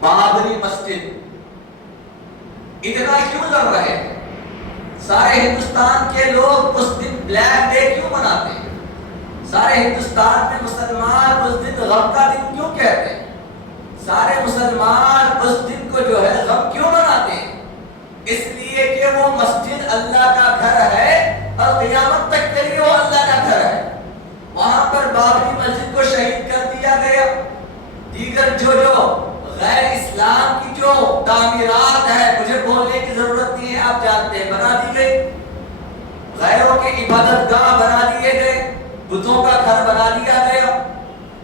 بابری مسجد اتنا کیوں لڑ رہے ہیں؟ سارے ہندوستان کے لوگ اس دن بلیک ڈے کیوں مناتے ہیں؟ سارے ہندوستان میں مسلمان اس دن غم کا دن کیوں کہتے ہیں؟ سارے مسلمان اس دن کو جو ہے غم کیوں مناتے ہیں؟ اس لیے کہ وہ مسجد اللہ کا گھر ہے اور قیامت تک کے لیے وہ اللہ کا گھر ہے۔ وہاں پر بابری مسجد کو شہید کر دیا گیا، دیگر جو غیر اسلام کی جو تعمیرات ہے، مجھے بولنے کی ضرورت نہیں ہے، آپ جانتے ہیں، بنا دی گئی، غیروں کے عبادت گاہ بنا دیے گئے، بتوں کا گھر بنا دیا گیا۔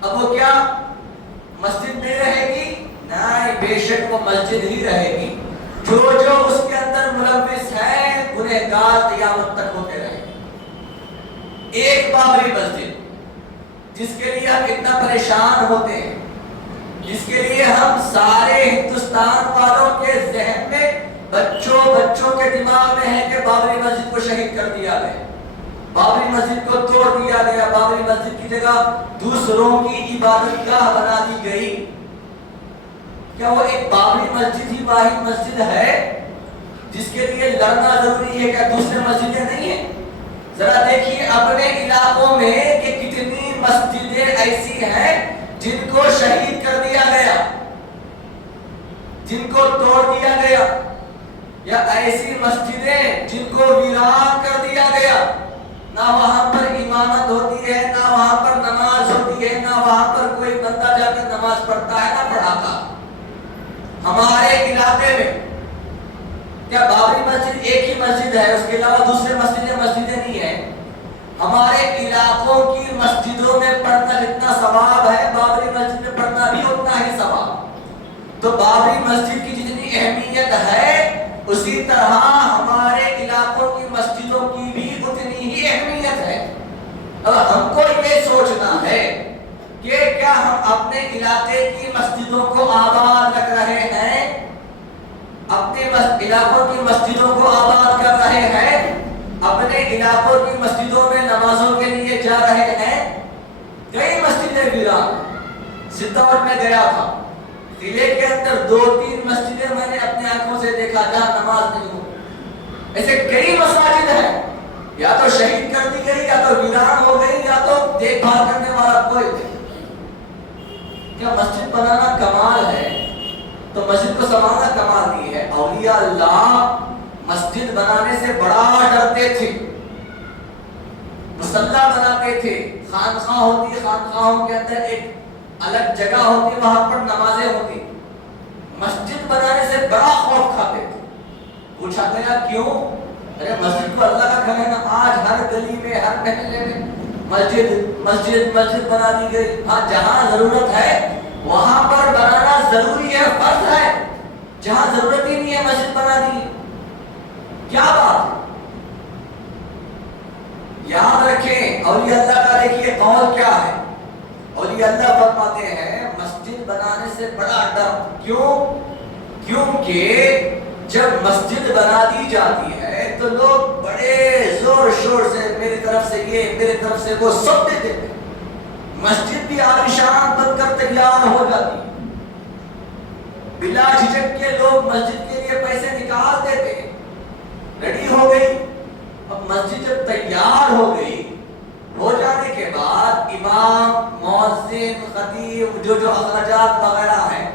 اب وہ کیا مسجد نہیں رہے گی؟ نہیں، بے شک وہ مسجد ہی رہے گی۔ جو اس کے اندر ملوث ہے گنہگار قیامت تک ہوتے رہے۔ ایک بابری مسجد جس کے لیے ہم اتنا پریشان ہوتے ہیں، جس کے لیے ہم سارے ہندوستان والوں کے ذہن میں بچوں کے دماغ میں ہے کہ بابری مسجد کو شہید کر دیا گیا، بابری مسجد کو توڑ دیا گیا، بابری مسجد کی جگہ دوسروں کی عبادت گاہ بنا دی گئی۔ کیا وہ ایک بابری مسجد ہی واحد مسجد ہے جس کے لیے لڑنا ضروری ہے؟ کیا دوسرے مسجدیں نہیں ہیں؟ ذرا دیکھیے اپنے علاقوں میں کہ کتنی مسجدیں ایسی ہیں جن کو شہید کر دیا گیا، جن کو توڑ دیا گیا، یا ایسی مسجدیں جن کو ویران کر دیا گیا، نہ وہاں پر امامت ہوتی ہے، نہ وہاں پر نماز ہوتی ہے، نہ وہاں پر کوئی بندہ جا کے نماز پڑھتا ہے، نہ پڑھاتا۔ ہمارے علاقے میں کیا بابری مسجد ایک ہی مسجد ہے؟ اس کے علاوہ دوسرے مسجدیں نہیں ہیں؟ ہمارے علاقوں کی مسجدوں میں پڑھنا جتنا ثواب ہے، بابری مسجد میں پڑھنا بھی اتنا ہی ثواب۔ تو بابری مسجد کی جتنی اہمیت ہے، اسی طرح ہمارے علاقوں کی مسجدوں کی بھی اتنی ہی اہمیت ہے۔ اب ہم کو یہ سوچنا ہے کہ کیا ہم اپنے علاقے کی مسجدوں کو آباد رکھ رہے ہیں، اپنے علاقوں کی مسجدوں کو آباد کر رہے ہیں، اپنے علاقوں کی مسجدوں میں نمازوں کے لیے جا رہے ہیں؟ کئی مسجدیں ویران، ستاوٹ میں گیا تھا، قلعے کے اندر 2-3 مسجدیں میں نے اپنی آنکھوں سے دیکھا جہاں نماز نہیں ہو۔ ایسے کئی مساجد ہیں، یا تو شہید کر دی گئی، یا تو ویران ہو گئی، یا تو دیکھ بھال کرنے والا کوئی نہیں۔ کیا مسجد بنانا کمال ہے؟ تو مسجد کو سنبھالنا کمال نہیں ہے۔ اولیاء اللہ مسجد بنانے سے بڑا ڈرتے تھے، مصلی بناتے تھے، خانقاہ ہوتی، خانقاہوں کے اندر ایک الگ جگہ ہوتی، وہاں پر نمازیں ہوتی۔ مسجد بنانے سے بڑا خوف کھاتے تھے۔ پوچھا گیا کیوں؟ ارے مسجد کو اللہ کا گھر ہے نا، آج ہر گلی میں، ہر محلے میں مسجد بنا دی گئی۔ ہاں، جہاں ضرورت ہے وہاں پر بنانا ضروری ہے، فرض ہے۔ جہاں ضرورت ہی نہیں ہے مسجد بنا دی، کیا بات ہے؟ یاد رکھیں اولیاء اللہ کا دیکھیے قول کیا ہے۔ اولیاء اللہ فرماتے ہیں مسجد بنانے سے بڑا ڈر۔ کیوں؟ کیونکہ جب مسجد بنا دی جاتی ہے تو لوگ بڑے زور شور سے میری طرف سے یہ، میری طرف سے وہ سب دیتے ہیں۔ مسجد بھی عالیشان بن کر تیار ہو جاتی ہے، بلا جھجک کے لوگ مسجد کے لیے پیسے نکال دیتے ہیں، ریڈی ہو گئی۔ اب مسجد جب تیار ہو گئی، ہو جانے کے بعد امام، مؤذن، خطیب، جو اخراجات وغیرہ ہیں،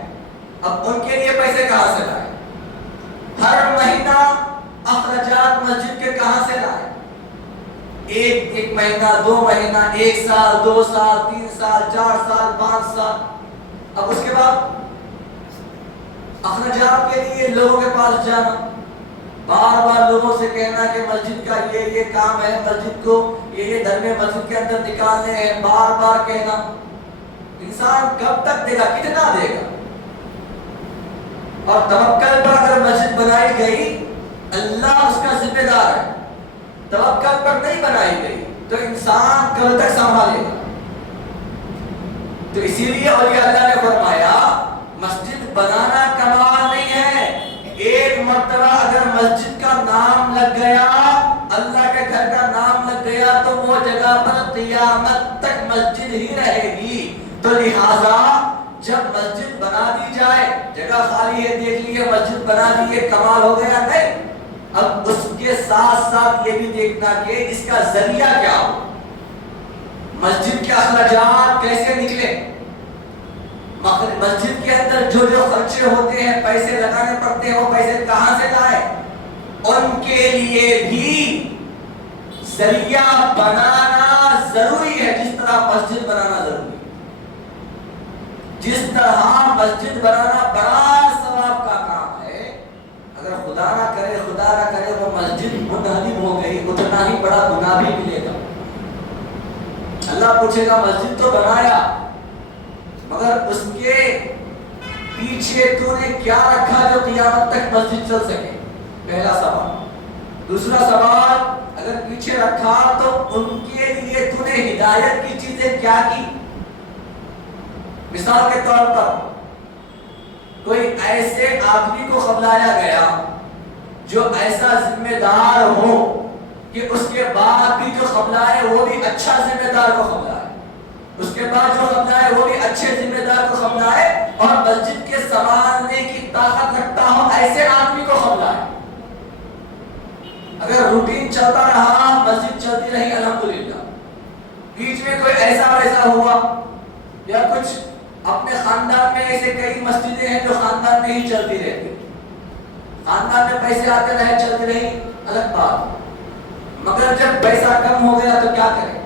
اب ان کے لیے پیسے کہاں سے لائیں؟ ہر مہینہ اخراجات مسجد کے کہاں سے لائیں؟ ایک مہینہ، 2 مہینہ، 1 سال، 2 سال، 3 سال، 4 سال، 5 سال۔ اب اس کے بعد اخراجات کے لیے لوگوں کے پاس جانا، بار بار لوگوں سے کہنا کہ مسجد کا یہ کام ہے، مسجد کو یہ دھرمے مسجد کے اندر نکالنے ہیں، بار بار کہنا۔ انسان کب تک دے گا؟ کتنا دے گا؟ اور توکل پر اگر مسجد بنائی گئی، اللہ اس کا ذمہ دار ہے۔ توکل پر نہیں بنائی گئی تو انسان کب تک سنبھالے گا؟ تو اسی لیے اولیاء اللہ نے فرمایا مسجد بنانا کمال نہیں ہے، ایک مرتبہ اگر مسجد کا نام لگ گیا، اللہ کے گھر کا نام لگ گیا، تو وہ جگہ پر قیامت تک مسجد ہی رہے گی۔ تو لہذا جب مسجد بنا دی جائے، جگہ خالی ہے دیکھ لیے مسجد بنا دی ہے کمال ہو گیا، نہیں، اب اس کے ساتھ ساتھ یہ بھی دیکھنا کہ اس کا ذریعہ کیا ہو، مسجد کے اخراجات کیسے نکلے، مسجد کے اندر جو جو خرچے ہوتے ہیں، پیسے لگانے پڑتے ہیں، وہ پیسے کہاں سے لائے، ان کے لیے بھی ذریعہ بنانا ضروری ہے، جس طرح مسجد بنانا ضروری ہے، جس طرح مسجد بنانا بڑا ثواب کا کام ہے، اگر خدا نہ کرے وہ مسجد منہدم ہو گئی، اتنا ہی بڑا گناہ بھی ملے گا، اللہ پوچھے گا مسجد تو بنایا مگر اس کے پیچھے تو نے کیا رکھا جو قیامت تک مسجد چل سکے، پہلا سوال۔ دوسرا سوال، اگر پیچھے رکھا تو ان کے لیے تو نے ہدایت کی چیزیں کیا کی، مثال کے طور پر کوئی ایسے آدمی کو قبلایا گیا جو ایسا ذمہ دار ہو کہ اس کے بعد بھی جو قبلائے وہ بھی اچھا ذمہ دار کو قبلائے، اس کے بعد جو قبلائے وہ بھی اچھے ذمہ دار کو قبلائے، اور مسجد کے سنبھالنے کی طاقت رکھتا ہو ایسے آدمی کو قبلائے۔ اگر روٹین چلتا رہا، مسجد چلتی رہی الحمدللہ، بیچ میں کوئی ایسا ویسا ہوا یا کچھ، اپنے خاندان میں ایسے کئی مسجدیں ہیں جو خاندان میں ہی چلتی رہتی، خاندان میں پیسے آتے رہے چلتی رہی الگ بات، مگر جب پیسہ کم ہو گیا تو کیا کرے،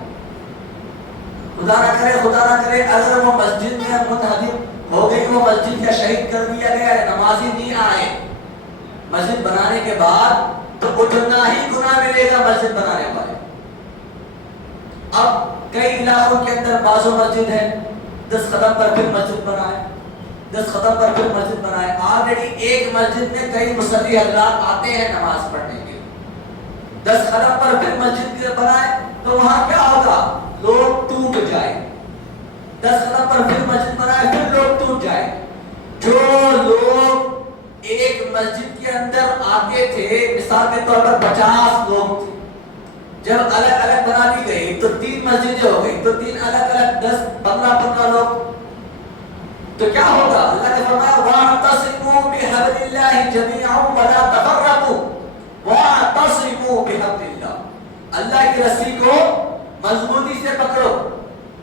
خدا نہ کرے اگر وہ مسجد میں منہدم ہو گئی، وہ مسجد کا شہید کر دیا گیا، نمازی نہیں آئے مسجد بنانے کے بعد، تو اتنا ہی گناہ ملے گا مسجد بنانے والے۔ اب کئی علاقوں کے اندر بعض مسجد ہے 10 قدم پر پھر مسجد بنائے، 10 قدم پر پھر مسجد بنائے، آلریڈی ایک مسجد میں کئی مصلی حضرات آتے ہیں نماز پڑھنے کے، 10 قدم پر پھر مسجد بنائے تو وہاں کیا ہوگا، لوگ ٹوٹ جائیں، 10 قدم پر پھر مسجد بنائے پھر لوگ ٹوٹ جائیں۔ جو لوگ ایک مسجد کے اندر آتے تھے، مثال کے طور پر 50 لوگ تھے، جب الگ الگ بنا دی گئی تو 3 مسجدیں ہو گئی، تو 3 الگ الگ 10-15 لوگ، تو کیا ہوگا، اللہ نے فرمایا وَاعْتَصِمُوا بِحَبْلِ اللَّهِ جَمِيعًا وَلَا تَفَرَّقُوا، وَاعْتَصِمُوا بِحَبْلِ اللَّهِ، اللہ کی رسی کو مضبوطی سے پکڑو،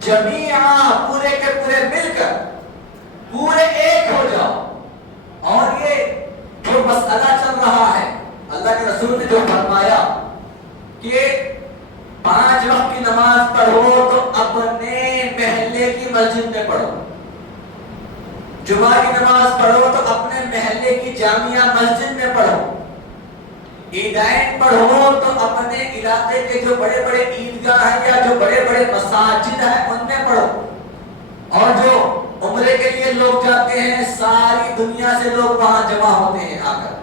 جمیعا پورے کے پورے مل کر پورے ایک ہو جاؤ۔ اور یہ جو مسئلہ چل رہا ہے، اللہ کے رسول نے جو فرمایا کہ 5 وقت کی نماز پڑھو تو اپنے محلے کی مسجد میں پڑھو، جمعہ کی نماز پڑھو تو اپنے محلے کی جامعہ مسجد میں پڑھو، عیدین پڑھو تو اپنے علاقے کے جو بڑے بڑے عیدگاہ ہیں یا جو بڑے بڑے مساجد ہیں ان میں پڑھو، اور جو عمرے کے لیے لوگ جاتے ہیں ساری دنیا سے لوگ وہاں جمع ہوتے ہیں، آ کر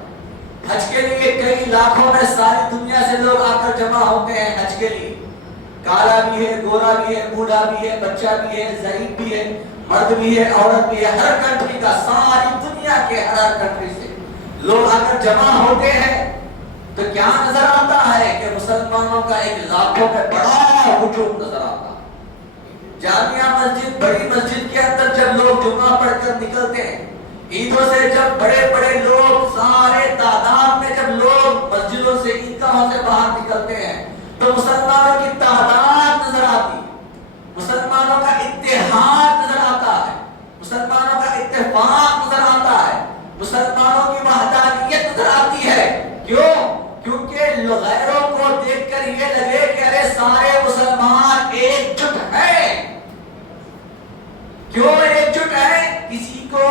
حج کے لیے کئی لاکھوں میں ساری دنیا سے لوگ آ کر جمع ہوتے ہیں حج کے لیے، کالا بھی ہے، گورا بھی ہے، بوڑھا بھی ہے، بچہ بھی ہے، ضعیف بھی ہے، مرد بھی ہے، عورت بھی ہے، ہر کنٹری کا، ساری دنیا کے ہر کنٹری سے لوگ آ کر جمع ہوتے ہیں، تو کیا نظر آتا ہے کہ مسلمانوں کا ایک لاکھوں کا بڑا ہجوم نظر آتا ہے۔ جامعہ مسجد، بڑی مسجد کے اندر جب لوگ جمعہ پڑھ کر نکلتے ہیں، عیدوں سے جب بڑے بڑے لوگ سارے تعداد میں جب لوگ مسجدوں سے عیدگاہوں سے باہر نکلتے ہیں تو مسلمانوں کی تعداد نظر آتی ہے، مسلمانوں کا اتحاد نظر آتا ہے، مسلمانوں کا اتفاق نظر آتا ہے، مسلمانوں کی وحدانیت نظر آتی ہے۔ کیوں؟ کیونکہ غیروں کو دیکھ کر یہ لگے کہ ارے سارے مسلمان ایک جٹ ہیں۔ کیوں ایک جٹ ہے؟ کسی کو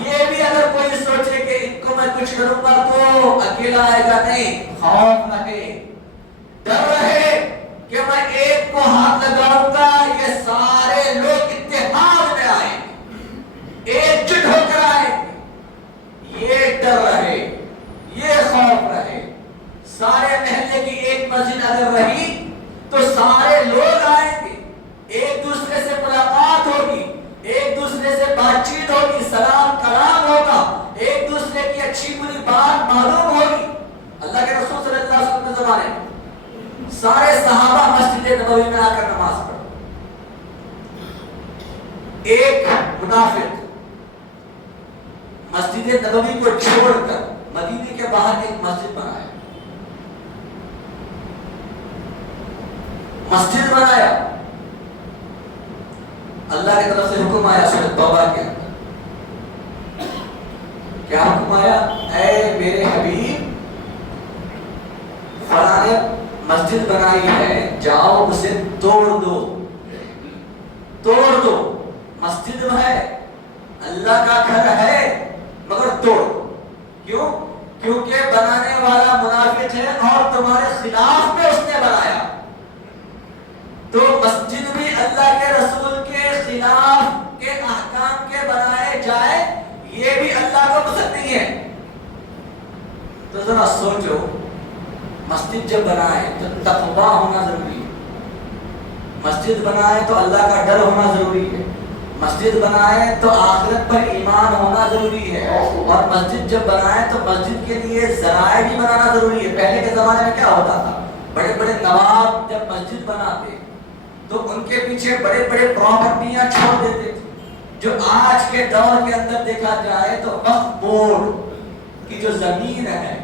یہ بھی اگر کوئی سوچے کہ ان کو میں کچھ کروں گا تو اکیلا آئے گا، نہیں، خوف رہے، ڈر رہے کہ میں ایک کو ہاتھ لگاؤں گا یہ سارے لوگ اتحاد میں آئیں گے، ایک جٹ ہو کر آئیں گے، یہ ڈر رہے، یہ خوف رہے۔ سارے محلے کی ایک مسجد اگر رہی تو سارے لوگ آئیں گے، ایک دوسرے سے ملاقات ہوگی، ایک دوسرے سے بات چیت ہوگی، سلام کلام ہوگا، ایک دوسرے کی اچھی بری بات معلوم ہوگی۔ اللہ کے رسول صلی اللہ علیہ وسلم کے زمانے میں سارے صحابہ مسجد نبوی میں آ کر نماز پڑھتے، ایک منافق مسجد نبوی کو چھوڑ کر مدینے کے باہر ایک مسجد بنایا، مسجد بنایا، اللہ کی طرف سے حکم آیا سورۃ توبہ کے اندر، کیا حکم آیا؟ اے میرے حبیب فلاں نے مسجد بنائی ہے، جاؤ اسے توڑ دو، توڑ دو، مسجد ہے، اللہ کا گھر ہے، مگر توڑ۔ کیوں؟ کیونکہ بنانے والا منافق ہے اور تمہارے خلاف میں اس نے بنایا، تو مسجد بھی اللہ کے رسول کے خلاف کے احکام کے بنائے جائے، یہ بھی اللہ کو پسند نہیں ہے۔ تو ذرا سوچو، مسجد جب بنائے تو تقویٰ ہونا ضروری ہے، مسجد بنائے تو اللہ کا ڈر ہونا ضروری ہے، مسجد بنائے تو آخرت پر ایمان ہونا ضروری ہے، اور مسجد جب بنائے تو مسجد کے لیے ذرائع بھی بنانا ضروری ہے۔ پہلے کے زمانے میں کیا ہوتا تھا؟ بڑے بڑے نواب جب مسجد بناتے تو ان کے پیچھے بڑے بڑے پراپرٹیاں چھوڑ دیتے تھے، جو آج کے دور کے اندر دیکھا جائے تو وقف بورڈ کی جو زمین ہے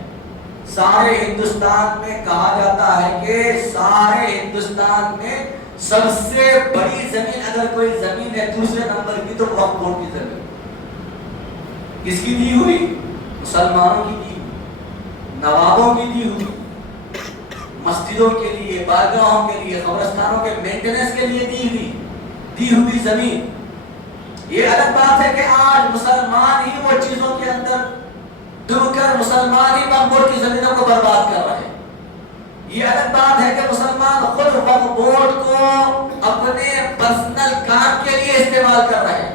سارے ہندوستان میں، کہا جاتا ہے کہ سارے ہندوستان میں سب سے بڑی زمین اگر کوئی زمین ہے دوسرے نمبر کی تو وقف بورڈ کی زمین۔ کس کی دی ہوئی؟ مسلمانوں کی دی ہوئی، نوابوں کی دی ہوئی، مسجدوں کے لیے، بارگاہوں کے لیے، قبرستانوں کے مینٹیننس کے لیے دی ہوئی زمین۔ یہ الگ بات ہے کہ آج مسلمان ہی وہ چیزوں کے اندر ڈوب کر مسلمان ہی وقف بورڈ کی زمینوں کو برباد کر رہے ہیں۔ یہ الگ بات ہے کہ مسلمان خود وقف بورڈ کو اپنے پرسنل کام کے لیے استعمال کر رہے ہیں،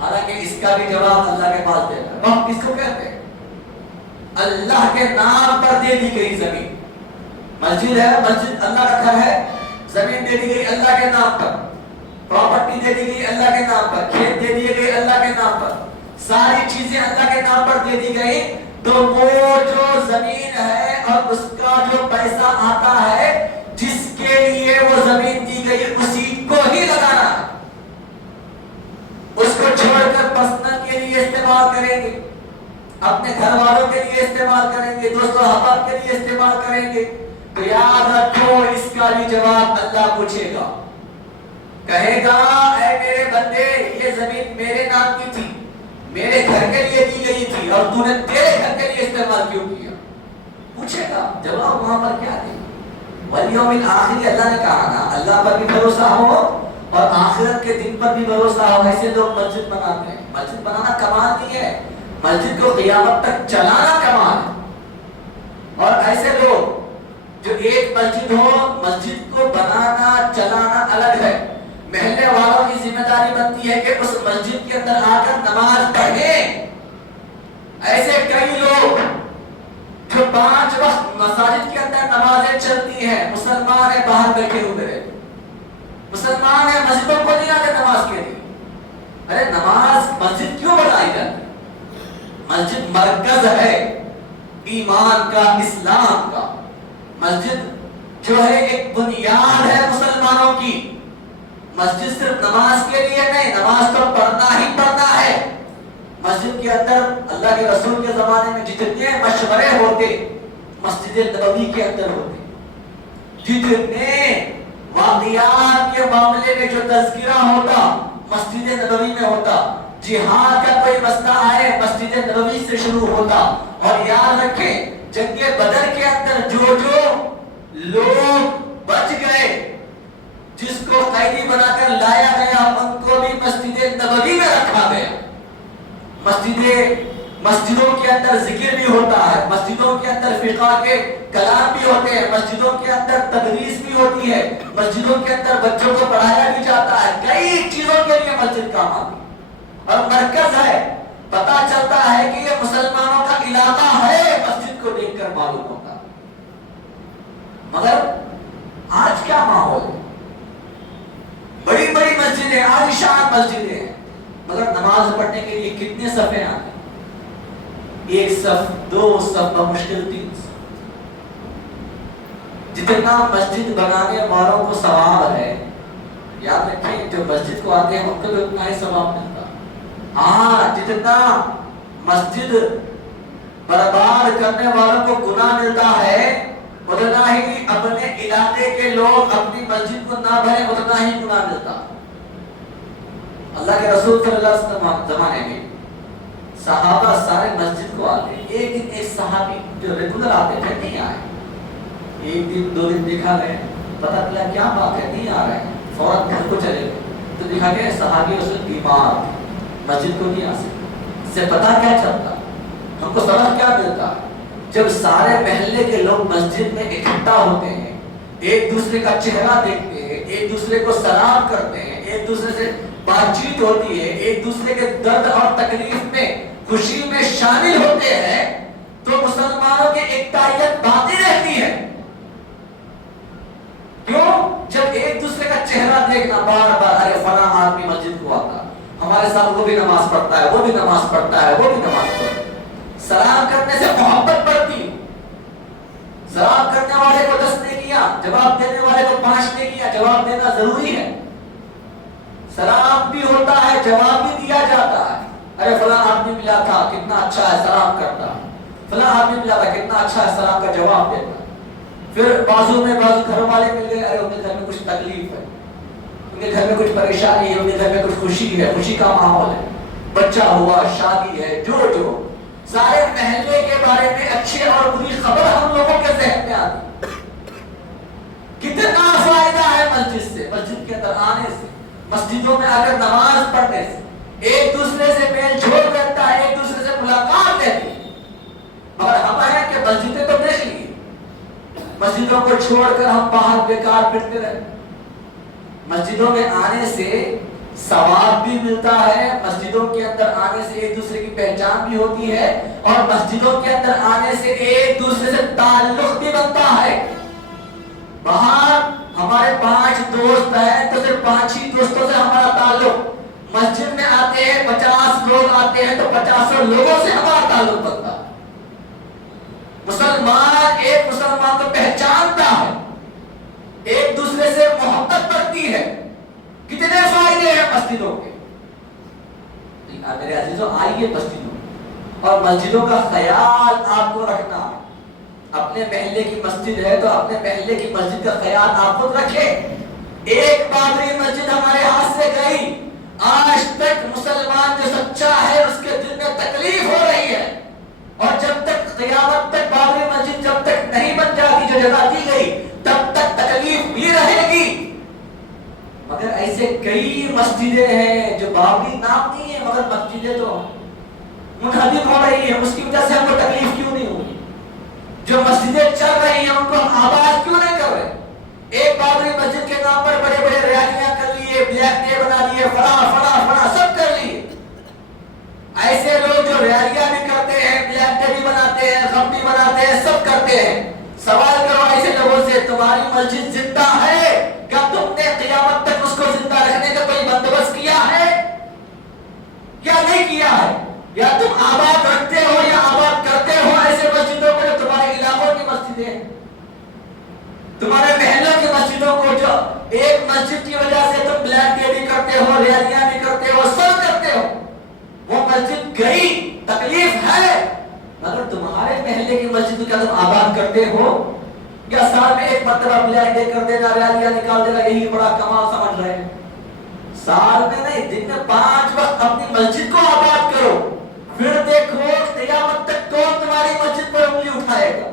حالانکہ اس کا بھی جواب اللہ کے پاس دے رہا ہے۔ وقف کس کو کہتے ہیں؟ اللہ کے نام پر دے دی گئی زمین۔ مسجد ہے، مسجد اللہ کا گھر ہے، زمین دے دی گئی اللہ کے نام پر، پراپرٹی دے دی گئی اللہ کے نام پر، کھیت دے دیے گئے اللہ کے نام پر، ساری چیزیں اللہ کے نام پر دے دی گئی، تو وہ جو زمین ہے اور اس کا جو پیسہ آتا ہے جس کے لیے وہ زمین دی گئی اسی کو ہی لگانا ہے، اس کو چھوڑ کر پرسنل کے لیے استعمال کریں گے، اپنے گھر والوں کے لیے استعمال کریں گے، دوستوں احباب کے لیے استعمال کریں گے، تو یاد رکھو اس کا بھی جواب اللہ پوچھے گا، کہے گا اے میرے بندے یہ زمین میرے نام کی تھی، میرے گھر کے لیے دی گئی تھی، اور تو نے تیرے گھر کے لیے استعمال کیوں کیا؟ پوچھے گا، جواب وہاں پر کیا دے؟ والیوم الآخر اللہ نے کہا نا، اللہ پر بھی بھروسہ ہو اور آخرت کے دن پر بھی بھروسہ ہو۔ ایسے لوگ مسجد بناتے ہیں، مسجد بنانا کمال نہیں ہے، مسجد کو قیامت تک چلانا کمال ہے۔ اور ایسے لوگ جو ایک مسجد ہو، مسجد کو بنانا چلانا الگ ہے، محلے والوں کی ذمہ داری بنتی ہے کہ اس مسجد کے اندر آ کر نماز پڑھیں۔ ایسے کئی لوگ جو 5 وقت مساجد کے اندر نمازیں چلتی ہیں، مسلمان ہیں باہر بیٹھے ہوئے، مسلمان ہیں مسجدوں کو نہیں آتے نماز کے لیے۔ ارے نماز مسجد کیوں بنائی جاتی؟ مسجد مرکز ہے ایمان کا، اسلام کا، مسجد جو ہے ایک بنیاد ہے مسلمانوں کی۔ مسجد صرف نماز کے لیے نہیں، نماز تو پڑھنا ہی پڑھنا ہے۔ مسجد کے اندر اللہ کے رسول کے زمانے میں جتنے مشورے ہوتے مسجد نبوی کے اندر ہوتے، جتنے واقعات کے معاملے میں جو تذکرہ ہوتا مسجد نبوی میں ہوتا، جہاد کا کوئی مسئلہ آئے مسجد نبوی سے شروع ہوتا۔ اور یاد رکھیں جنگ بدر کے اندر جو لوگ بچ گئے، جس کو قیدی بنا کر لایا گیا، ان کو بھی مسجد نبوی میں رکھا گیا۔ مسجدوں کے اندر ذکر بھی ہوتا ہے، مسجدوں کے اندر فقہ کے کلام بھی ہوتے ہیں، مسجدوں کے اندر تدریس بھی ہوتی ہے، مسجدوں کے اندر بچوں کو پڑھایا بھی جاتا ہے، کئی چیزوں کے لیے مسجد کام آتی ہے اور مرکز ہے۔ پتا چلتا ہے کہ یہ مسلمانوں کا علاقہ ہے، مسجد کو دیکھ کر معلوم ہوتا ہے۔ مگر آج کیا ماحول ہے؟ بڑی بڑی مسجدیں، عالیشان مسجدیں ہیں، مگر نماز پڑھنے کے لیے کتنے صفیں آتے ہیں؟ 1 صف 2 صف بمشکل 3 صف۔ جتنا مسجد بنانے والوں کو ثواب ہے یاد رکھیں جو مسجد کو آتے ہیں ان کو بھی اتنا ہی ثواب ملتا. ہاں جتنا مسجد برباد کرنے والوں کو گناہ ملتا ہے اتنا ہی اپنے علاقے کے لوگ اپنی مسجد کو نہ بھریں اتنا ہی گناہ ملتا. اللہ کے رسول صلی اللہ علیہ وسلم زمانے میں صحابہ سارے مسجد کو آتے. ایک دن ایک صحابی جو ریگولر آتے تھے نہیں آئے. ایک دن دو دن دیکھا گئے, پتہ چلا کیا بات ہے نہیں آ رہے, فوراً گھر کو چلے گئے. تو دیکھا گیا صحابی اس میں بیمار, مسجد کو نہیں آ سکتے. اس سے پتہ کیا چلتا, ہم کو سبق کیا ملتا؟ جب سارے محلے کے لوگ مسجد میں اکٹھا ہوتے ہیں, ایک دوسرے کا چہرہ دیکھتے ہیں, ایک دوسرے کو سلام کرتے ہیں, ایک دوسرے سے بات چیت ہوتی ہے, ایک دوسرے کے درد اور تکلیف میں خوشی میں شامل ہوتے ہیں, تو مسلمانوں کی اکتائیت باقی رہتی ہے. کیوں؟ جب ایک دوسرے کا چہرہ دیکھنا بار بار, ارے فلاں آدمی مسجد کو آتا, ہمارے ساتھ وہ بھی نماز پڑھتا ہے, وہ بھی نماز پڑھتا ہے, وہ بھی نماز پڑھتا ہے. سلام کرنے سے محبت بڑھتی. سلام کرنے والے کو 10 نیکیاں, جواب دینے والے کو 5 نیکیاں. جواب دینا ضروری ہے. سلام بھی ہوتا ہے, جواب بھی دیا جاتا ہے. ارے فلاں آدمی ملا تھا, کتنا اچھا ہے, سلام کرتا. فلاں آدمی ملا تھا, کتنا اچھا ہے, سلام کا جواب دیتا. پھر بازو گھر والے مل گئے, ارے ان کے گھر میں کچھ تکلیف ہے, ان کے گھر میں کچھ پریشانی ہے, ان کے گھر میں کچھ خوشی ہے, خوشی کا ماحول ہے, بچہ ہوا, شادی ہے, جو سارے محلے کے بارے میں اچھی اور بری خبر ہم لوگوں کے ذہن میں آتی. کتنا فائدہ ہے مسجد سے, مسجد کے اندر آنے سے, مسجدوں میں اگر نماز پڑھنے سے ایک دوسرے سے میل جول رہتا ہے, ایک دوسرے سے ملاقات رہتی ہے. مگر ہم ہیں کہ مسجدیں تو دیکھ لیے, مسجدوں کو چھوڑ کر ہم باہر بیکار پھرتے رہے. مسجدوں میں آنے سے ثواب بھی ملتا ہے, مسجدوں کے اندر آنے سے ایک دوسرے کی پہچان بھی ہوتی ہے, اور مسجدوں کے اندر آنے سے ایک دوسرے سے تعلق بھی بنتا ہے. باہر ہمارے 5 دوست ہیں تو صرف 5 ہی دوستوں سے ہمارا تعلق. مسجد میں آتے ہیں 50 لوگ آتے ہیں تو 50 لوگوں سے ہمارا تعلق بنتا ہے. مسلمان ایک مسلمان کو پہچانتا ہے, ایک دوسرے سے محبت بڑھتی ہے. کتنے فائدے ہیں مسجدوں کے. میرے عزیزوں آئیے مسجدوں, اور مسجدوں کا خیال آپ کو رکھنا. اپنے محلے کی مسجد ہے تو اپنے محلے کی مسجد کا خیال آپ خود رکھیں. ایک بابری مسجد ہمارے ہاتھ سے گئی, آج تک مسلمان جو سچا ہے اس کے دل میں تکلیف ہو رہی ہے, اور جب تک قیامت تک بابری مسجد جب تک نہیں بن جاتی جو جگہ دی گئی تب تک تکلیف بھی رہے گی. مگر ایسے کئی مسجدیں ہیں جو بابری نام نہیں ہے مگر مسجدیں تو منہدم ہو رہی ہیں. اس کی وجہ سے ہم کو تکلیف کیوں نہیں ہوئی؟ جو مسجدیں چل رہی ہیں ان کو ہم آباد کیوں نہیں کر رہے؟ ایک بابری مسجد کے نام پر بڑے بڑے ریلیاں کر لیے, بلیک ڈے بنا لیے, فلاں سب کر لیے. ایسے لوگ جو ریلیاں بھی کرتے ہیں, بلیک ڈے بھی بناتے ہیں, غم بھی بناتے ہیں, سب کرتے ہیں. سوال کرو ایسے لوگوں سے, تمہاری مسجد زندہ ہے کیا؟ تم نے قیامت تک اس کو زندہ رکھنے کا کوئی بندوبست کیا ہے کیا نہیں کیا ہے؟ یا تم آباد رکھتے ہو یا آباد کرتے ہو ایسے مسجدوں کو جو تمہارے علاقوں کی مسجدیں ہیں, تمہارے محلوں کی مسجدوں کو, جو ایک مسجد کی وجہ سے تم بلیک ڈے بھی کرتے ہو, ریلیاں بھی کرتے ہو, سب کرتے ہو. وہ مسجد گئی, تکلیف ہے, مگر تمہارے محلے کی مسجد کا تم آباد کرتے ہو یا سال میں ایک مرتبہ بلیک ڈے کر دینا, ریلیاں نکال دینا, یہی بڑا کمال سمجھ رہے ہیں؟ سال میں نہیں, دن میں 5 وقت اپنی مسجد کو آباد کرو, پھر دیکھو قیامت تک کون تمہاری مسجد پر انگلی اٹھائے گا.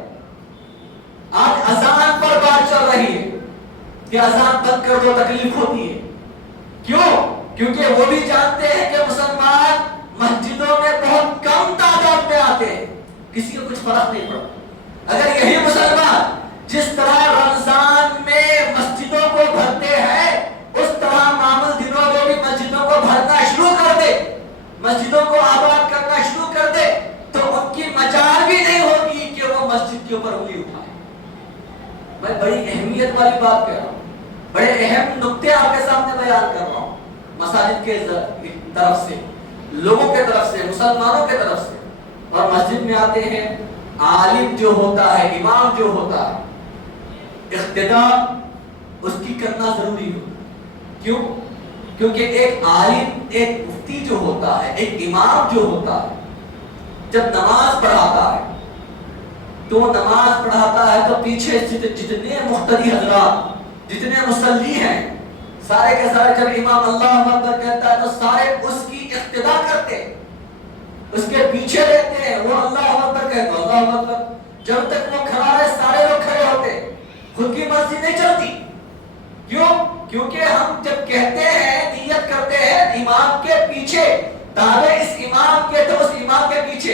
آج اذان پر بات چل رہی ہے کہ اذان بند کر دو, تکلیف ہوتی ہے. کیوں؟ کیونکہ وہ بھی جانتے ہیں کہ مسلمان مسجدوں میں بہت کم تعداد میں آتے ہیں, کسی کو کچھ فرق نہیں پڑتا. اگر یہی مسلمان جس طرح رمضان میں مسجدوں کو بھرتے ہیں اس طرح معمول دنوں میں بھی مسجدوں کو بھرنا شروع کر دے, مسجدوں کو آباد کرنا شروع کر دے, تو ان کی مجال بھی نہیں ہوگی کہ وہ مسجد کے اوپر انگلی اٹھائے. میں بڑی اہمیت والی بات کہہ رہا ہوں, بڑے اہم نقطے آپ کے سامنے بیان کر رہا ہوں. مساجد کے طرف سے, لوگوں کے طرف سے, مسلمانوں کے طرف سے. اور مسجد میں آتے ہیں, عالم جو ہوتا ہے, امام جو ہوتا ہے, اقتداء اس کی کرنا ضروری ہو. کیوں؟ کیونکہ ایک عالم، ایک مفتی جو ہوتا ہے، ایک امام جو ہوتا ہے، جب نماز پڑھاتا ہے تو نماز پڑھاتا ہے تو پیچھے جتنے مقتدی حضرات، جتنے مصلی ہیں، سارے کے سارے جب امام اللہ اکبر کہتا ہے تو سارے اس کی اقتدا کرتے ہیں، اس کے پیچھے رہتے ہیں، وہ اللہ اکبر کہتے ہیں، اللہ اکبر، جب تک وہ کھڑا رہے سارے لوگ کھڑے ہوتے، خود کی مرضی نہیں چلتی. کیوں؟ کیونکہ ہم جب کہتے ہیں، نیت کرتے ہیں امام کے پیچھے، تابع اس امام کے تو اس امام کے پیچھے،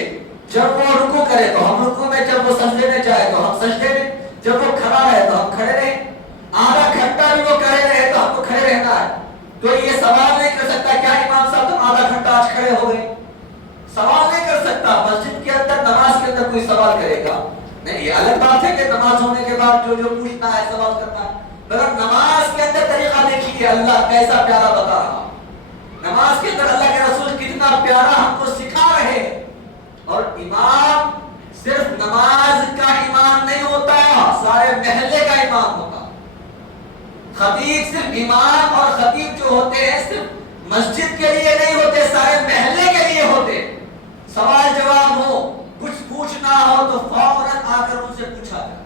جب وہ رکوع کرے تو ہم رکوع میں، جب وہ سجدے میں جائے تو ہم سجدے میں، جب وہ کھڑا رہے تو ہم کھڑے رہیں، آدھا گھنٹہ بھی وہ کھڑے رہے تو ہم کو کھڑے رہنا ہے. تو یہ سوال نہیں کر سکتا کیا امام صاحب تم آدھا گھنٹہ آج کھڑے ہو گئے، سوال نہیں کر سکتا. مسجد کے اندر، نماز کے اندر کوئی سوال کرے گا نہیں. یہ الگ بات ہے کہ نماز ہونے کے بعد جو پوچھنا ہے، سوال کرنا ہے، مگر نماز کے اندر طریقہ دیکھیے اللہ کیسا پیارا بتا رہا. نماز کے اندر اللہ کے رسول کتنا پیارا ہم کو سکھا رہے ہیں. اور امام صرف نماز کا امام نہیں ہوتا، سارے محلے کا امام ہوتا. خطیب صرف امام اور خطیب جو ہوتے ہیں صرف مسجد کے لیے نہیں ہوتے، سارے محلے کے لیے ہوتے. سوال جواب ہو، کچھ پوچھنا ہو تو فوراً آ کر ان سے پوچھا جائے.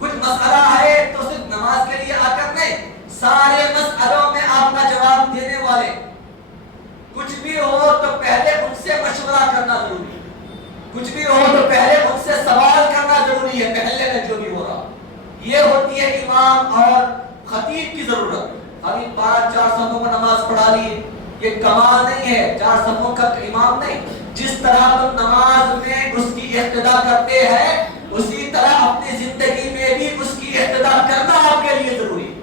کچھ مسئلہ ہے تو صرف نماز کے لیے آ کر نہیں، سارے مسئلوں میں آپ کا جواب دینے والے. کچھ بھی ہو تو پہلے ان سے مشورہ کرنا ضروری ہے، کچھ بھی ہو تو پہلے ان سے سوال کرنا ضروری ہے. محلے میں جو بھی ہو رہا، یہ ہوتی ہے امام اور خطیب کی ضرورت. ابھی 4 صفوں میں نماز پڑھا لیے، یہ کمال نہیں ہے 4 صفوں کا امام نہیں. جس طرح تم نماز میں اس کی اقتدا کرتے ہیں، اسی طرح اپنی زندگی میں بھی اس کی اقتدا کرنا آپ کے لیے ضروری ہے.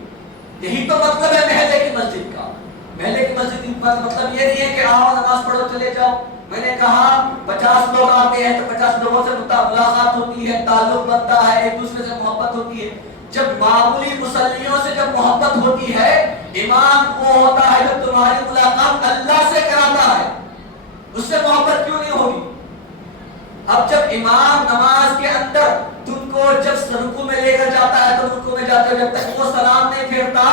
یہی تو مطلب ہے محلے کی مسجد کا. محلے کی مسجد کا مطلب یہ نہیں ہے کہ آؤ نماز پڑھو چلے جاؤ. میں نے کہا 50 لوگ آتے ہیں تو 50 لوگوں سے ملاقات ہوتی ہے، تعلق بنتا ہے، ایک دوسرے سے محبت ہوتی ہے. جب معمولی مصلیوں سے جب محبت ہوتی ہے، امام وہ ہوتا ہے جو تمہاری ملاقات اللہ سے کراتا ہے، اس سے محبت کیوں نہیں ہوگی؟ اب جب امام نماز کے اندر تم کو جب رکوع میں لے کر جاتا ہے تو رکوع میں جاتے جب تک وہ سلام نہیں پھیرتا،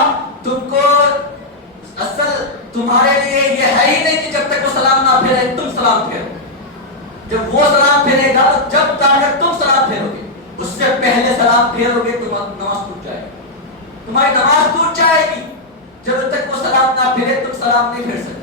تم کو اصل تمہارے لیے یہ ہے ہی نہیں کہ جب تک وہ سلام نہ پھیرے تم سلام پھیرو. جب وہ سلام پھیرے گا تو جب تک تم سلام پھیرو گے، اس سے پہلے سلام پھیرو گے تو نماز ٹوٹ جائے گی، تمہاری نماز ٹوٹ جائے گی. جب تک وہ سلام نہ پھیرے تم سلام نہیں پھیر سکتے،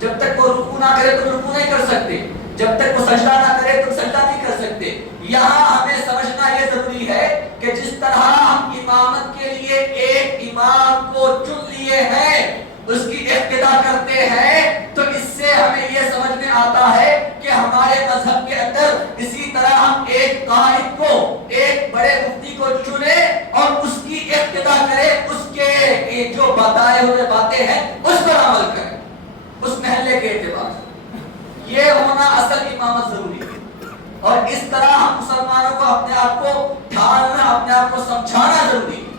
جب تک وہ رکوع نہ کرے تم رکوع نہیں کر سکتے، جب تک وہ سجدہ نہ کرے تم سجدہ نہیں کر سکتے. یہاں ہمیں سمجھنا یہ ضروری ہے کہ جس طرح ہم امامت کے لیے ایک امام کو چن لیے ہیں، اس کی اقتدا کرتے ہیں، تو اس سے ہمیں یہ سمجھ میں آتا ہے کہ ہمارے مذہب کے اندر اسی طرح ہم ایک قائد کو، ایک بڑے مفتی کو چنے اور اس کی اقتدا کریں، اس کے جو بتائے ہوئے باتیں ہیں اس پر عمل کریں، اس محلے کے اعتبار سے. یہ ہونا اصل امامت ضروری ہے. اور اس طرح ہم مسلمانوں کو اپنے آپ کو ڈھالنا، اپنے آپ کو سمجھانا ضروری ہے.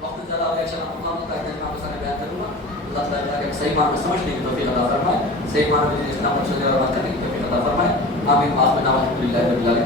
وقت زیادہ ہو گیا، چلا مقام ہوتا ہے کہ میں آپ کو بیان کروں گا. اللہ تعالیٰ کہ صحیح معنی میں سمجھنے کی توفیق عطا فرمائے، صحیح معنی میں اسلام پر چلنے اور بات کرنے کی توفیق عطا فرمائے. آمین. آخر دعوانا الحمدللہ رب العالمین.